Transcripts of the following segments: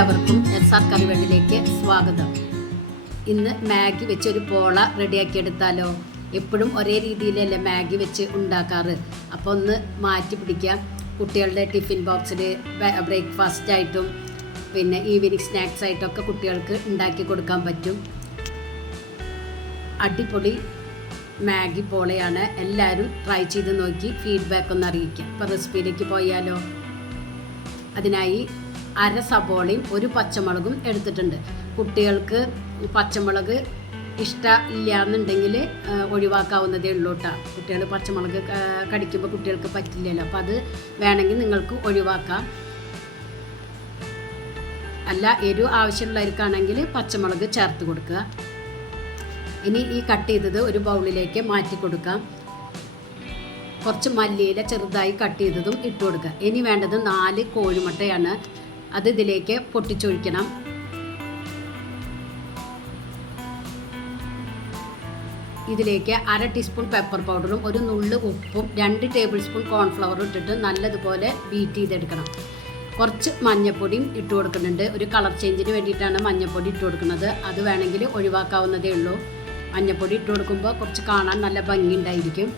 എല്ലാവർക്കും SR കറിവേണ്ടിലേക്ക് സ്വാഗതം. ഇന്ന് മാഗി വെച്ചൊരു പോള റെഡിയാക്കി എടുത്താലോ. എപ്പോഴും ഒരേ രീതിയിലല്ലേ മാഗി വെച്ച് ഉണ്ടാക്കാറ്. അപ്പോൾ ഒന്ന് മാറ്റി പിടിക്കാം. കുട്ടികളുടെ ടിഫിൻ ബോക്സിൽ ബ്രേക്ക്ഫാസ്റ്റ് ആയിട്ടും പിന്നെ ഈവനിങ് സ്നാക്സ് ആയിട്ടൊക്കെ കുട്ടികൾക്ക് ഉണ്ടാക്കി കൊടുക്കാൻ പറ്റും. അടിപൊളി മാഗി പോളയാണ്. എല്ലാവരും ട്രൈ ചെയ്ത് നോക്കി ഫീഡ്ബാക്ക് ഒന്ന് അറിയിക്കാം. ഇപ്പോൾ റെസിപ്പിയിലേക്ക് പോയാലോ. അതിനായി അര സബോളയും ഒരു പച്ചമുളകും എടുത്തിട്ടുണ്ട്. കുട്ടികൾക്ക് പച്ചമുളക് ഇഷ്ടമില്ല എന്നുണ്ടെങ്കിൽ ഒഴിവാക്കാവുന്നതേ ഉള്ളൂ കേട്ടോ. കുട്ടികൾ പച്ചമുളക് കടിക്കുമ്പോൾ കുട്ടികൾക്ക് പറ്റില്ലല്ലോ, അപ്പോൾ അത് വേണമെങ്കിൽ നിങ്ങൾക്ക് ഒഴിവാക്കാം. അല്ല, എരിവ് ആവശ്യമുള്ളവർക്കാണെങ്കിൽ പച്ചമുളക് ചേർത്ത് കൊടുക്കുക. ഇനി ഈ കട്ട് ചെയ്തത് ഒരു ബൗളിലേക്ക് മാറ്റി കൊടുക്കാം. കുറച്ച് മല്ലിയില ചെറുതായി കട്ട് ചെയ്തതും ഇട്ട് കൊടുക്കുക. ഇനി വേണ്ടത് 4 കോഴിമുട്ടയാണ്. അത് ഇതിലേക്ക് പൊട്ടിച്ചൊഴിക്കണം. ഇതിലേക്ക് 1/2 ടീസ്പൂൺ പെപ്പർ പൗഡറും ഒരു നുള്ള് ഉപ്പും 2 ടേബിൾ സ്പൂൺ കോൺഫ്ലവറും ഇട്ടിട്ട് നല്ലതുപോലെ ബീറ്റ് ചെയ്തെടുക്കണം. കുറച്ച് മഞ്ഞൾപ്പൊടിയും ഇട്ട് കൊടുക്കുന്നുണ്ട്. ഒരു കളർ ചേഞ്ചിന് വേണ്ടിയിട്ടാണ് മഞ്ഞൾപ്പൊടി ഇട്ട് കൊടുക്കുന്നത്. അത് വേണമെങ്കിൽ ഒഴിവാക്കാവുന്നതേ ഉള്ളൂ. മഞ്ഞൾപ്പൊടി ഇട്ട് കൊടുക്കുമ്പോൾ കുറച്ച് കാണാൻ നല്ല ഭംഗി ഉണ്ടായിരിക്കും.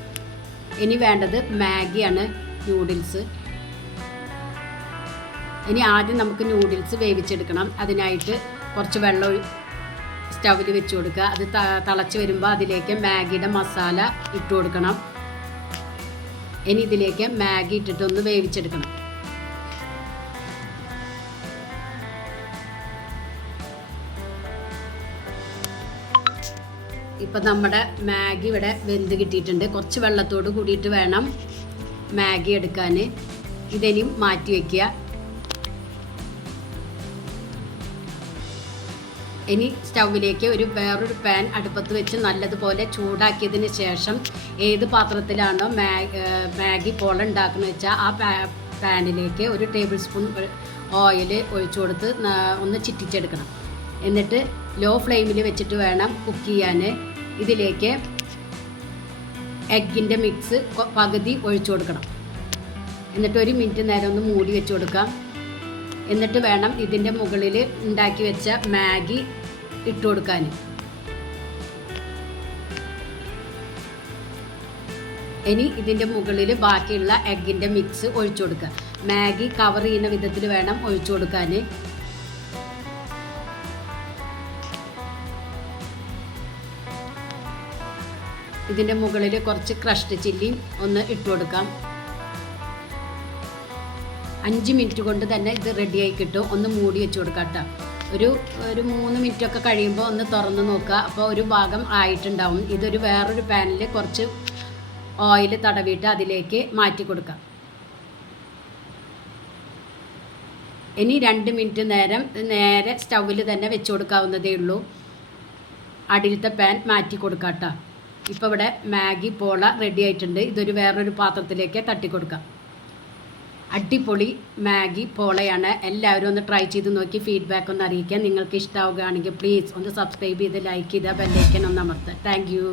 ഇനി വേണ്ടത് മാഗിയാണ്, നൂഡിൽസ്. ഇനി ആദ്യം നമുക്ക് നൂഡിൽസ് വേവിച്ചെടുക്കണം. അതിനായിട്ട് കുറച്ച് വെള്ളം സ്റ്റൗവിൽ വെച്ച് കൊടുക്കുക. അത് തിളച്ച് വരുമ്പോൾ അതിലേക്ക് മാഗിയുടെ മസാല ഇട്ട് കൊടുക്കണം. ഇനി ഇതിലേക്ക് മാഗി ഇട്ടിട്ടൊന്ന് വേവിച്ചെടുക്കണം. ഇപ്പം നമ്മുടെ മാഗി ഇവിടെ വെന്ത് കിട്ടിയിട്ടുണ്ട്. കുറച്ച് വെള്ളത്തോട് കൂടിയിട്ട് വേണം മാഗി എടുക്കാൻ. ഇതിനും മാറ്റി വയ്ക്കുക. ഇനി സ്റ്റൗവിലേക്ക് വേറൊരു പാൻ അടുപ്പത്ത് വെച്ച് നല്ലതുപോലെ ചൂടാക്കിയതിന് ശേഷം ഏത് പാത്രത്തിലാണോ മാഗി പോള ഉണ്ടാക്കുന്നത് വെച്ചാൽ ആ പാനിലേക്ക് ഒരു ടേബിൾ സ്പൂൺ ഓയിൽ ഒഴിച്ചു കൊടുത്ത് ഒന്ന് ചിറ്റിച്ചെടുക്കണം. എന്നിട്ട് ലോ ഫ്ലെയിമിൽ വെച്ചിട്ട് വേണം കുക്ക് ചെയ്യാൻ. ഇതിലേക്ക് എഗ്ഗിൻ്റെ മിക്സ് പകുതി ഒഴിച്ചു കൊടുക്കണം. എന്നിട്ട് 1 മിനിറ്റ് നേരം ഒന്ന് മൂടി വെച്ച് കൊടുക്കാം. എന്നിട്ട് വേണം ഇതിൻ്റെ മുകളിൽ ഉണ്ടാക്കി വെച്ച മാഗി ഇട്ട് കൊടുക്കാൻ. ഇനി ഇതിൻ്റെ മുകളിൽ ബാക്കിയുള്ള എഗ്ഗിൻ്റെ മിക്സ് ഒഴിച്ചു കൊടുക്കുക. മാഗി കവർ ചെയ്യുന്ന വിധത്തിൽ വേണം ഒഴിച്ചു കൊടുക്കാൻ. ഇതിൻ്റെ മുകളിൽ കുറച്ച് ക്രഷ്ഡ് ചില്ലിയും ഒന്ന് ഇട്ട് കൊടുക്കാം. 5 മിനിറ്റ് കൊണ്ട് തന്നെ ഇത് റെഡിയായി കിട്ടും. ഒന്ന് മൂടി വെച്ച് കൊടുക്കാം കേട്ടോ. ഒരു 3 മിനിറ്റൊക്കെ കഴിയുമ്പോൾ ഒന്ന് തുറന്ന് നോക്കുക. അപ്പോൾ ഒരു ഭാഗം ആയിട്ടുണ്ടാവും. ഇതൊരു വേറൊരു പാനിൽ കുറച്ച് ഓയിൽ തടവിയിട്ട് അതിലേക്ക് മാറ്റി കൊടുക്കാം. ഇനി 2 മിനിറ്റ് നേരെ സ്റ്റൗവിൽ തന്നെ വെച്ച് കൊടുക്കാവുന്നതേ ഉള്ളൂ. അടിയിലത്തെ പാൻ മാറ്റി കൊടുക്കാം കേട്ടോ. ഇപ്പോൾ ഇവിടെ മാഗി പോള റെഡി ആയിട്ടുണ്ട്. ഇതൊരു വേറൊരു പാത്രത്തിലേക്ക് തട്ടി കൊടുക്കാം. അടിപൊളി മാഗി പോളയാണ്. എല്ലാവരും ഒന്ന് ട്രൈ ചെയ്ത് നോക്കി ഫീഡ്ബാക്ക് ഒന്ന് അറിയിക്കുക. നിങ്ങൾക്ക് ഇഷ്ടമാവുകയാണെങ്കിൽ പ്ലീസ് ഒന്ന് സബ്സ്ക്രൈബ് ചെയ്ത് ലൈക്ക് ചെയ്താൽ ബെല്ലൈക്കൻ ഒന്ന് അമർത്തുക. Thank you.